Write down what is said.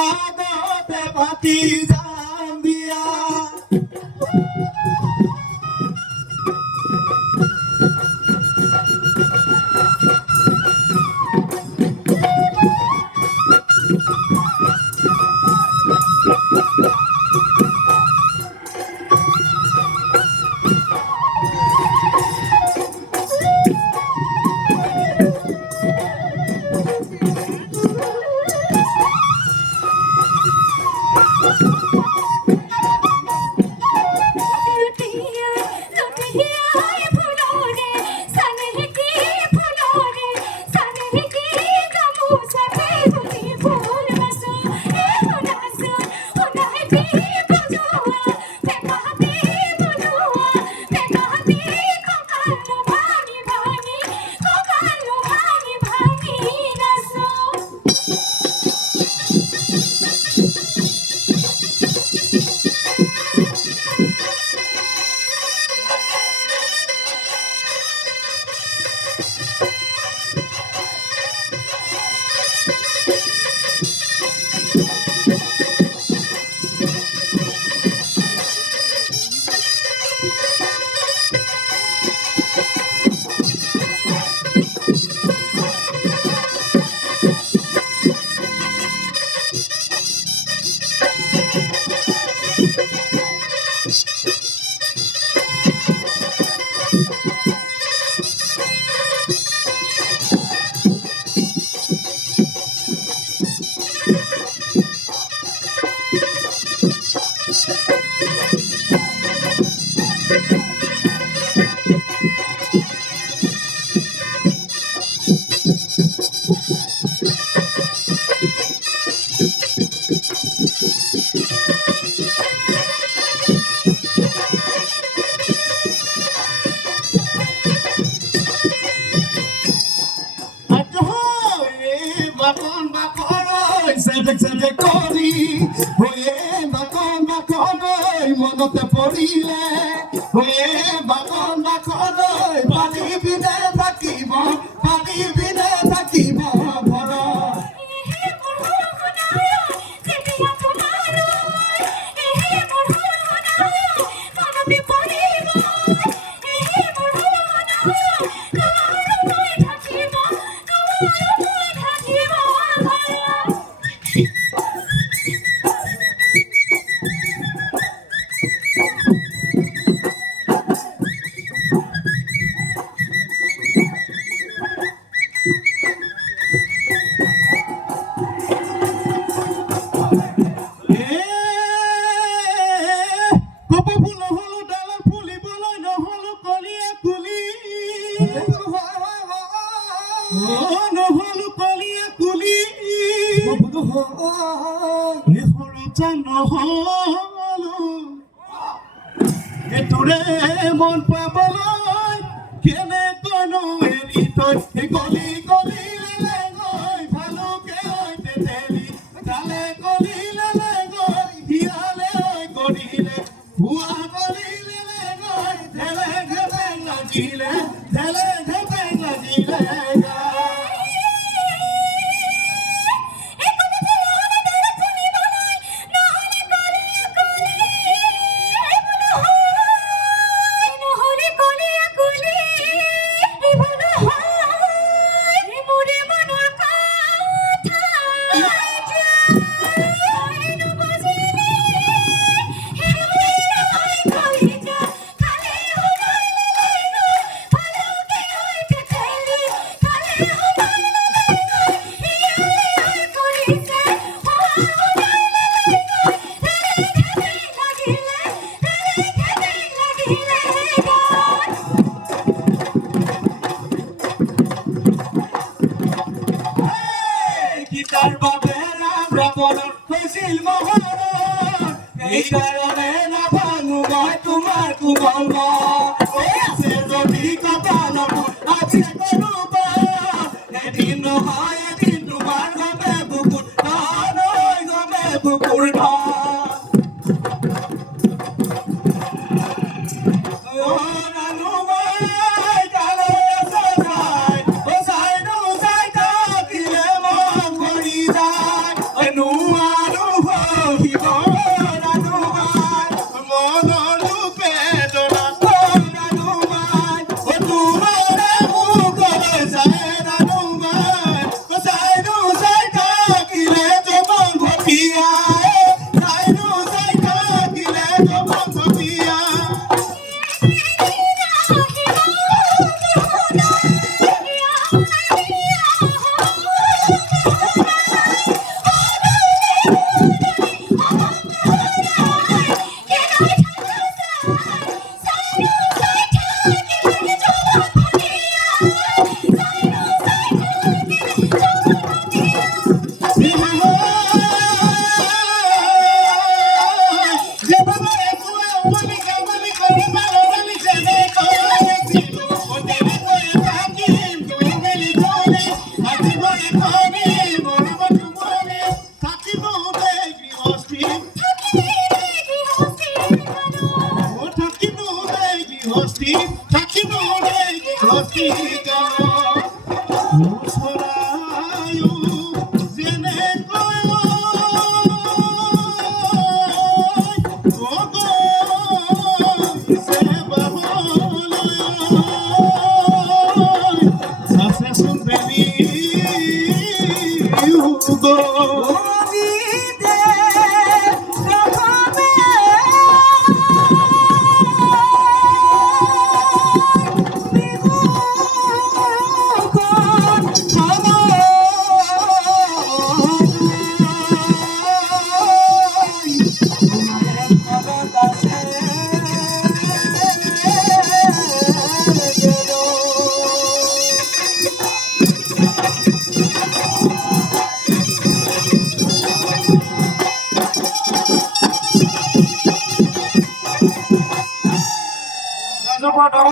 আগতে পাতি যাম বিয়া Sedek kori, oye bakon bakonoi monote porile, oye bakon bakonoi pani bine takibo boro. নহ'ল কলিয়া কুলি নহ'ল এটোৰে মন পাবলৈ কেনেকৈনো এৰি তই গলি গলি গৈ ভালুকে তেতেলি গালে গলিলে গৈ হিয়ালে গলিলে ভুৱা গলিলে গৈ ঢেলে ঢেলে লাগিলে ঢেলে ঢেলে লাগিলে গীতার বাবে রাবণৰ হৈছিল মহৰণ এই কাৰণে নাভাঙো মই তোমাৰ কুমল আছে যদি কপালত আজি কৰোঁ এদিন নহয় এদিন তোমাৰ গমে বুকুৰ নহয় গমে বুকুৰ Nuwa গো আমি যে প্রথমে